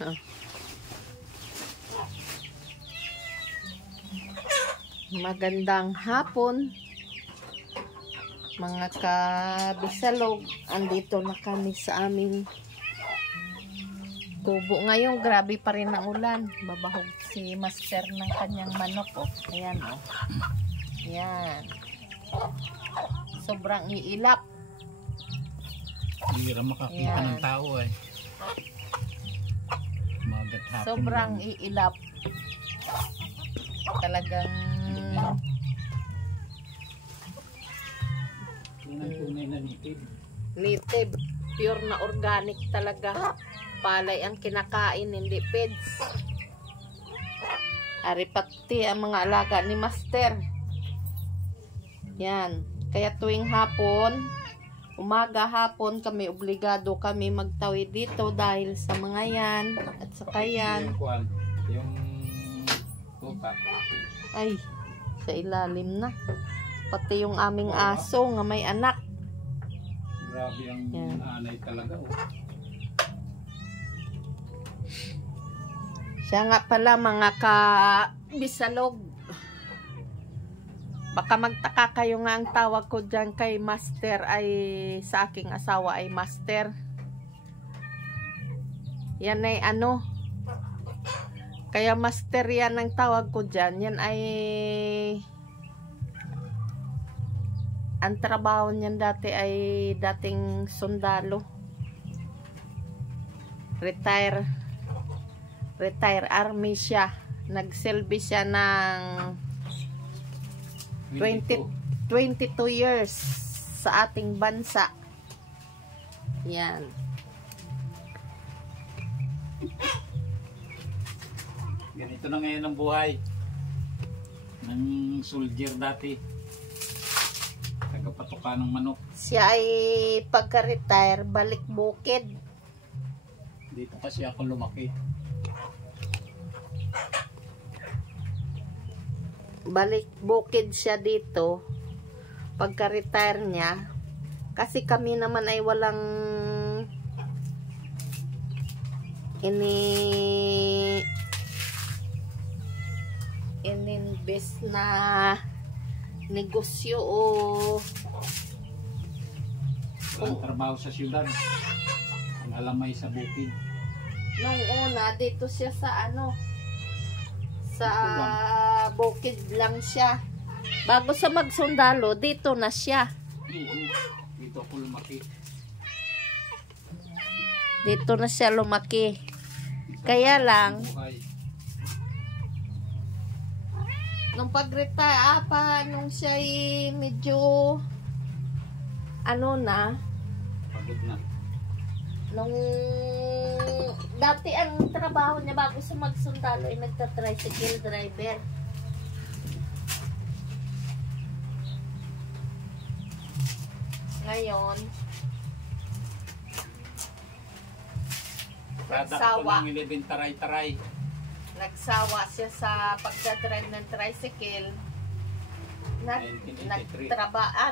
Oh. Magandang hapon mga kabisalog. Andito na kami sa aming kubo ngayon. Grabe pa rin ang ulan. Babahog si master ng kanyang manok. Oh. Ayan oh. Ayan. Sobrang iilap. Hindi rin makakita ng tao eh. Sobrang iilap. Talagang tunay na native, pure na organic talaga. Palay ang kinakain, hindi peds. Ari pati ang mga alaga ni master. Yan. Kaya tuwing hapon, umaga, hapon, kami obligado kami magtawid dito dahil sa mga yan at saka yan. Yung tupa. Ay, sa ilalim na. Pati yung aming aso nga may anak. Grabe ang anay talaga. Oh. Siya nga pala mga kabisalog. Baka magtaka kayo nga ang tawag ko dyan kay master ay sa aking asawa ay master. Yan ay ano. Kaya master yan ang tawag ko dyan. Yan ay ang trabaho niyan dati ay dating sundalo. Retire army siya. Nagsilbi siya ng 22 years sa ating bansa. Yan. Ganito na ngayon ang buhay ng soldier dati. Tagapatuka ng manok. Siya ay pagka-retire, balik bukid. Dito kasi ako lumaki. Balik bukid siya dito pagka-retire niya. Kasi kami naman ay walang ininvest na negosyo o walang trabaho sa siyudad. Ang alamay sa bukid. Nung una dito siya sa ano, sa bukid lang siya. Bago sa magsundalo, dito na siya. Dito ako lumaki. Dito na siya lumaki. Kaya lang, nung pag-retire, nung siya ay medyo, ano na, pagod na. Nung, dati ang trabaho niya bago sa magsundalo ay nagta-tricycle driver. Ngayon, nagsawa. Taray-taray. Nagsawa siya sa pagdadrive ng tricycle.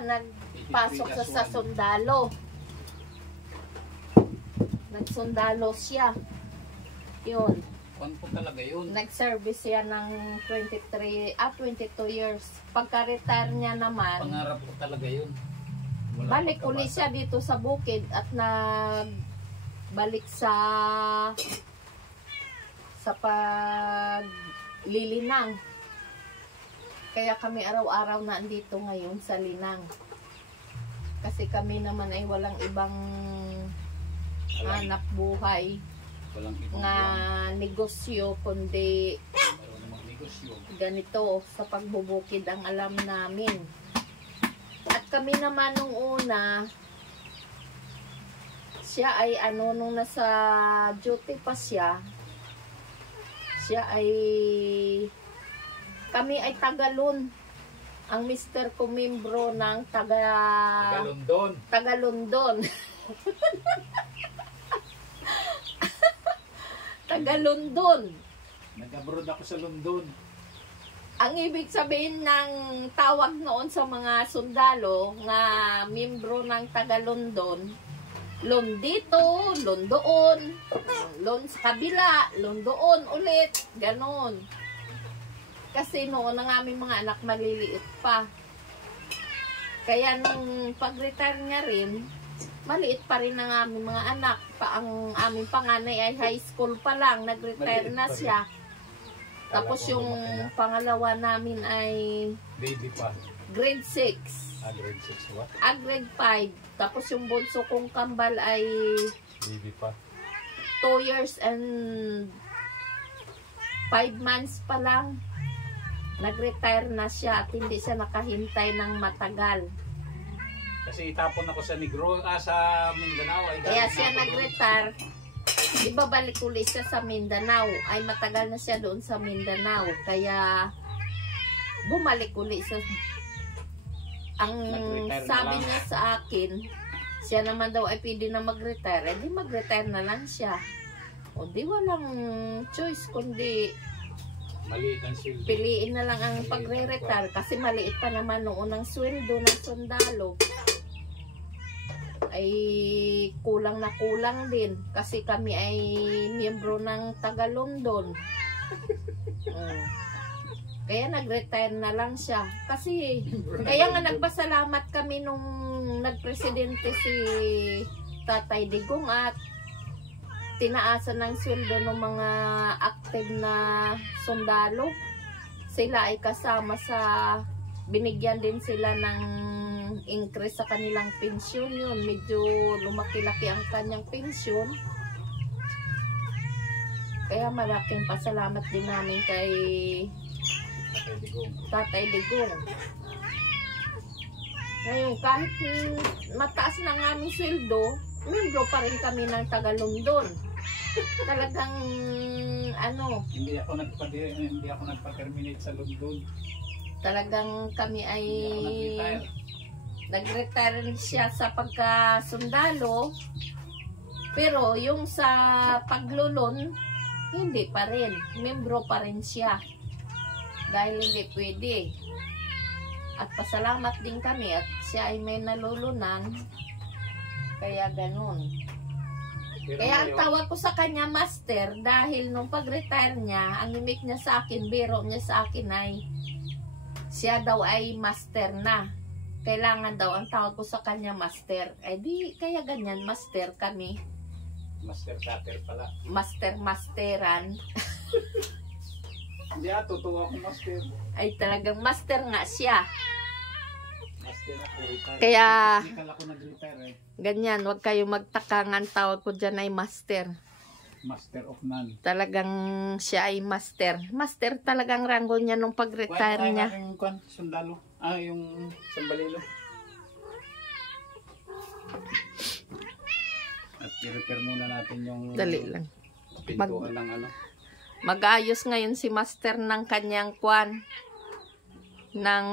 Nagpasok sa sundalo. Nagsundalo siya. Yun. Kung po talaga yun. Nag-service siya ng 22 years. Pagka-retire niya naman, pangarap ko talaga yun. balik uli siya dito sa bukid at nagbalik sa paglilinang. Kaya kami araw-araw na andito ngayon sa Linang. Kasi kami naman ay walang ibang hanap buhay nga negosyo, kundi ganito sa pagbubukid ang alam namin. At kami naman nung una, siya ay nung nasa duty pa siya ay kami ay Tagalon. Ang mister ko membro ng Tagalondon. Tagalondon. Nag-abroad ako sa London. Ang ibig sabihin ng tawag noon sa mga sundalo nga membro ng Tagalondon, loan dito, loan doon, loan sa kabila, loan doon ulit, ganon. Kasi noon ang aming mga anak maliliit pa. Kaya nung pag-retire niya rin, maliit pa rin ang aming mga anak. Ang aming panganay ay high school pa lang, nag-retire na siya. Tapos yung pangalawa namin ay Baby pa. grade 6. Grade 6 what? Grade 5. Tapos yung bunso kong kambal ay Baby pa. 2 years and 5 months pa lang. Nag-retire na siya at hindi siya nakahintay ng matagal. Kasi itapon ako sa Negro, sa Mindanao. Kaya siya nag-retire. Ibabalik ulit siya sa Mindanao. Ay matagal na siya doon sa Mindanao. Kaya bumalik ulit siya. Ang sabi niya sa akin, siya naman daw ay pwede na mag-retire. Eh di mag-retire na lang siya. O di walang choice kundi maliit ang sweldo. Piliin na lang ang pagre-retire kasi maliit pa naman noon ang sweldo ng sundalo. Ay kulang na kulang din kasi kami ay miyembro ng taga London. Kaya nag-retire na lang siya. Kasi kaya nga nagpasalamat kami nung nagpresidente si Tatay Digong at tinaasan ng sweldo ng mga active na sundalo. Sila ay kasama sa binigyan din sila ng increase sa kanilang pensyon. Yun, medyo lumaki-laki ang kanyang pensyon. Kaya malaking pasalamat din namin kay Tatay Digong. Ngayon, kahit mataas na ng aming sweldo, membro pa rin kami ng taga London. Talagang hindi ako nagpa-terminate sa London. Talagang kami ay nag-retire siya sa pagkasundalo. Pero yung sa paglulon, hindi pa rin. Membro pa rin siya. Dahil hindi pwede. At pasalamat din kami at siya ay may nalulunan. Kaya ganun. Kaya ang tawag ko sa kanya master dahil nung pag-retire niya, ang imik niya sa akin, biro niya sa akin ay siya daw ay master na. Kailangan daw ang tawag ko sa kanya master. Eh di kaya ganyan, master kami. Master cutter pala. Masteran. Hindi totoo ako master. Ay talagang master nga siya. Master ako retire. Kaya Hindi ako nag-retire ganyan, wag kayo magtakangan, tawag ko dyan ay master. Master of none. Talagang siya ay master. Master talagang ranggo niya nung pag-retire niya. Yung sundalo. Yung sambalilo. At i-repair muna natin yung Dali lang. pintuan ng Mag-ayos ngayon si master ng kanyang kwan ng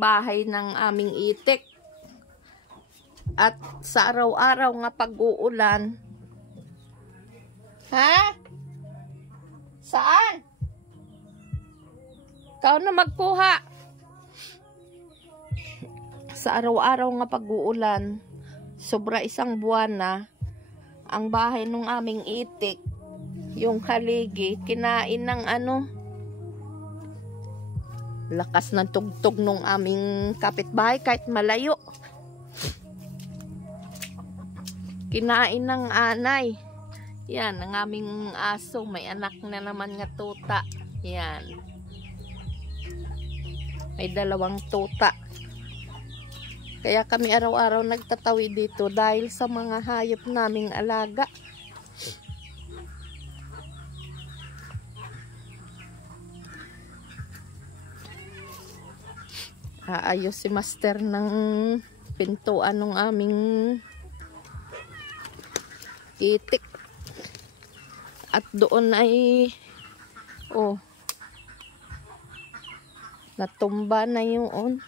bahay ng aming itik. At sa araw-araw nga pag-uulan. Ha? Saan? Ikaw na magkuha. Sa araw-araw nga pag-uulan, sobra isang buwan na, ang bahay ng aming itik, yung haligi, kinain ng lakas ng tugtog nung aming kapitbahay kahit malayo. Kinain ng anay. Yan, ang aming aso. May anak na naman nga tuta. Yan. May 2 tuta. Kaya kami araw-araw nagtatawi dito dahil sa mga hayop naming alaga. Aayos si master ng pintuan ng aming itik. At doon ay natumba na yun.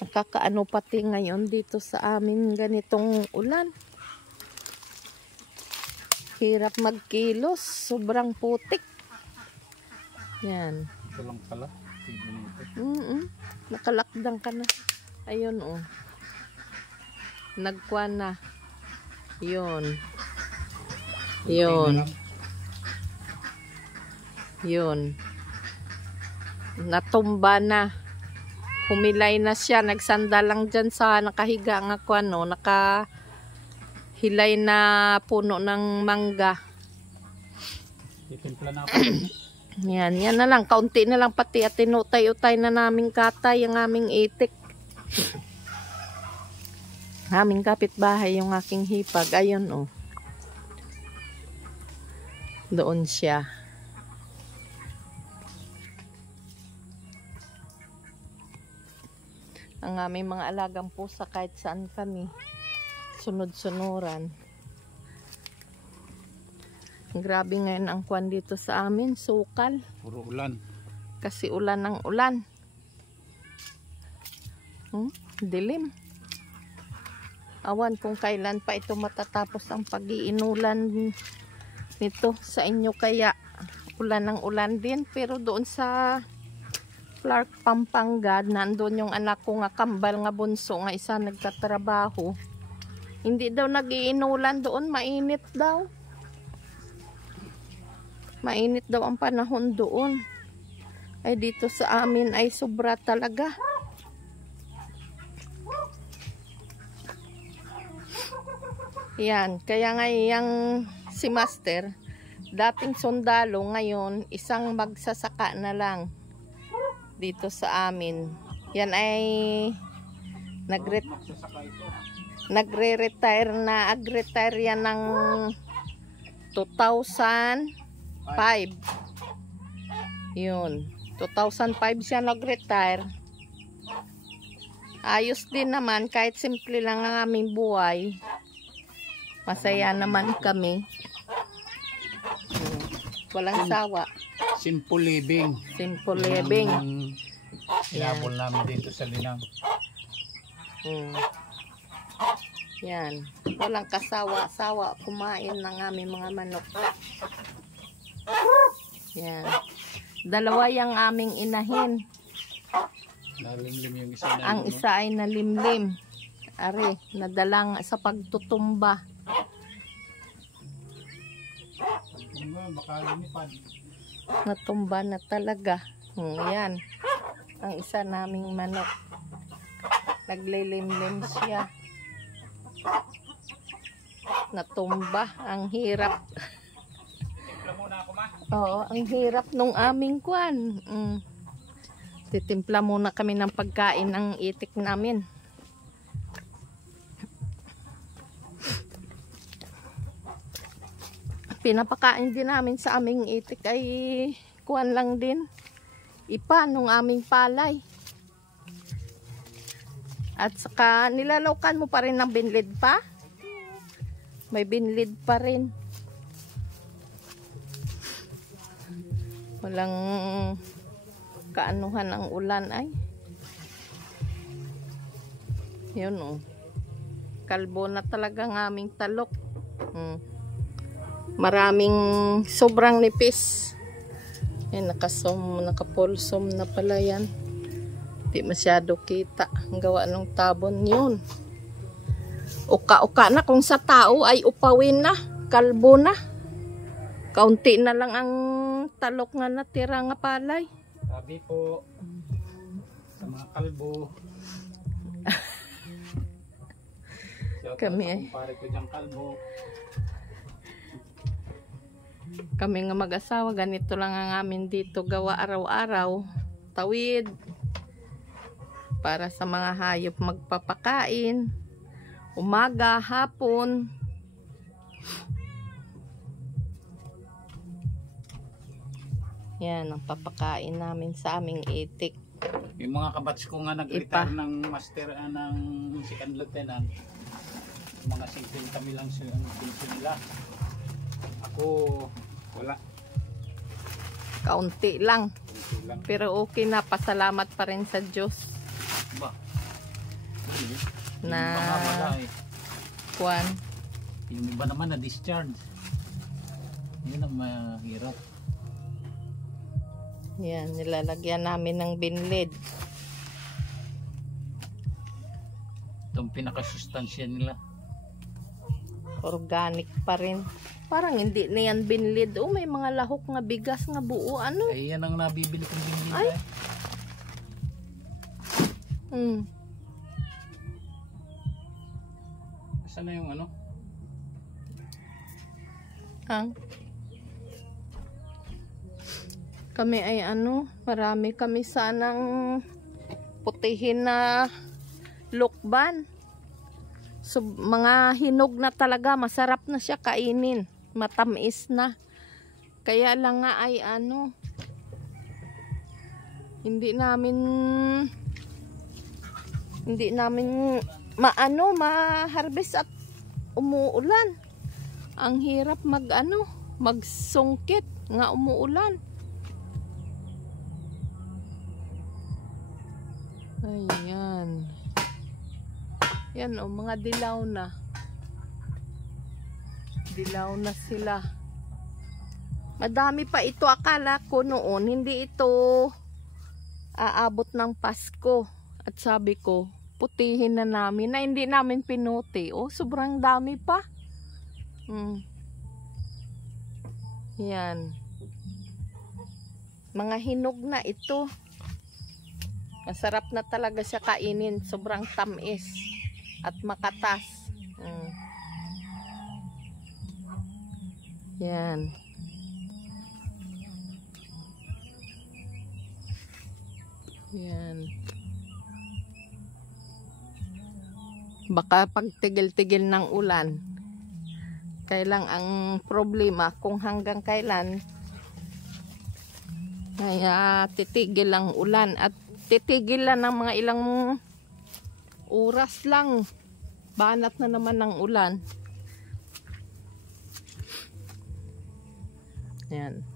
Nakakaano pati ngayon dito sa amin ganitong ulan. Hirap magkilos, sobrang putik. Yan. Ito lang pala. Nakalakdang ka na. Ayun, oh. Nagkuha na. Yun. Yun. Yun. Natumba na. Humilay na siya. Nagsanda lang dyan sa nakahiga nga kuha, no? Nakahilay na puno ng mangga. Itimpla na ako. Yan. Yan na lang. Kaunti na lang pati at tinutay-utay na naming katay ang aming itik. Aming kapitbahay yung aking hipag. Ayun, oh. Doon siya. Ang aming mga alagang pusa kahit saan kami. Sunod-sunuran. Grabe ngayon ang kwan dito sa amin. Sukal. Puro ulan. Kasi ulan ng ulan. Dilim. Awan kung kailan pa ito matatapos ang pag-iinulan nito sa inyo. Kaya ulan ng ulan din. Pero doon sa Clark, Pampanga, nandun yung anak ko nga kambal nga bunso nga isa nagtatrabaho. Hindi daw nag-iinulan doon, mainit daw. Mainit daw ang panahon doon. Ay dito sa amin ay sobra talaga. Yan, kaya nga yung si Master, dating sundalo, ngayon isang magsasaka na lang. Dito sa amin. Yan ay nagre-retire na. Ag-retire yan ng 2005. Yun. 2005 siya nag-retire. Ayos din naman. Kahit simple lang ang aming buhay. Masaya naman kami. Walang sawa. Simple living. Simple living. Inabol namin dito sa Linang. Yan. Walang kasawa-sawa kumain ng aming mga manok. Yan. Dalawa yung aming inahin. Nalimlim yung isa na. Ang isa ay nalimlim. Are, nadalang sa pagtutumba. Baka lumipad. Natumba na talaga. Yan. Ang isa naming manok. Naglilimlim siya. Natumba. Ang hirap. Timpla muna ako, ma. Oo, ang hirap nung aming kwan. Titimpla muna kami ng pagkain ng itik namin. Pinapakain din namin sa aming itik ay kuwan lang din. Ipa nung aming palay. At saka nilalawkan mo pa rin ng binlid pa. May binlid pa rin. Walang kaanuhan ang ulan ay. Yun oh. Kalbo na talaga ng aming talok. Maraming sobrang nipis. Yan, nakapulsom na pala yan. Di masyado kita. Ang gawa ng tabon yun. Uka-uka na kung sa tao ay upawin na. Kalbo na. Kaunti na lang ang talok nga natira nga palay. Sabi po sa mga kalbo. Kami ay. Kumpare ko diyang kalbo. Kami nga mag-asawa, ganito lang ang amin dito gawa araw-araw. Tawid. Para sa mga hayop magpapakain. Umaga, hapon. Yan ang papakain namin sa aming itik. Yung mga kabats ko nga nag-retire ng master ng second lieutenant. Mga 50 kami lang ang pension nila. Ako wala. Kaunti lang. Pero okay na, pasalamat pa rin sa Diyos. Ba? Na kuwan. Yung iba naman na discharge. Yun ang mahirap. Yan, nilalagyan namin ng binlid. Itong pinakasustansya nila. Organic pa rin. Parang hindi na yan binlid. Oh, may mga lahok nga bigas nga buo. Ano? Ay, yan ang nabibili kong binlid. Ay. Saan na yung ano? Kami ay marami kami sanang putihin na lukban. So, mga hinog na talaga, masarap na siya kainin. Matamis na. Kaya lang nga ay hindi namin ma-harvest at umuulan. Ang hirap magsungkit nga umuulan. Ayan. Yan mga dilaw na. Dilaw na sila. Madami pa ito. Akala ko noon hindi ito aabot ng Pasko. At sabi ko, putihin na namin na hindi namin pinuti. Oh, sobrang dami pa. Yan. Mga hinog na ito. Masarap na talaga siya kainin. Sobrang tamis at makatas. Yan. Yan. Baka pagtigil-tigil ng ulan. Kailang ang problema kung hanggang kailan kaya titigil ang ulan at titigil lang ng mga ilang oras lang. Banat na naman ng ulan. Yan.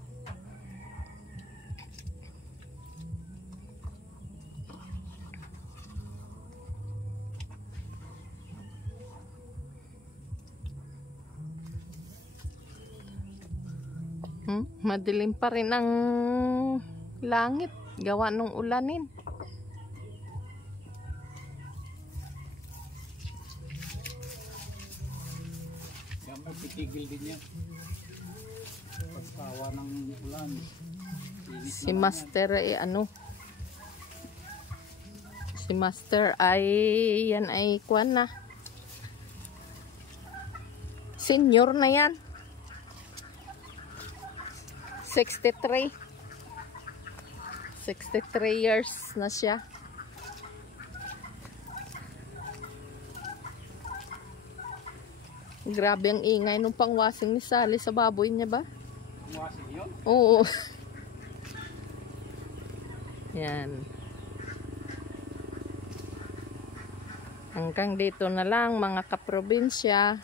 Madilim pa rin ang langit. Gawa ng ulanin. Yan, magtitigil din yan. Pagkawa ng ulan. Si Master ay Si Master ay yan ay kuwan na. Senior na yan. 63 years na siya. Grabe ang ingay nung pangwasing ni Sally sa baboy niya ba? Pangwasing yun? Oo. Yan. Hanggang dito na lang mga kaprobinsya.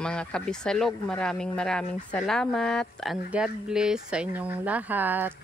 Mga kabisalog, maraming salamat and God bless sa inyong lahat.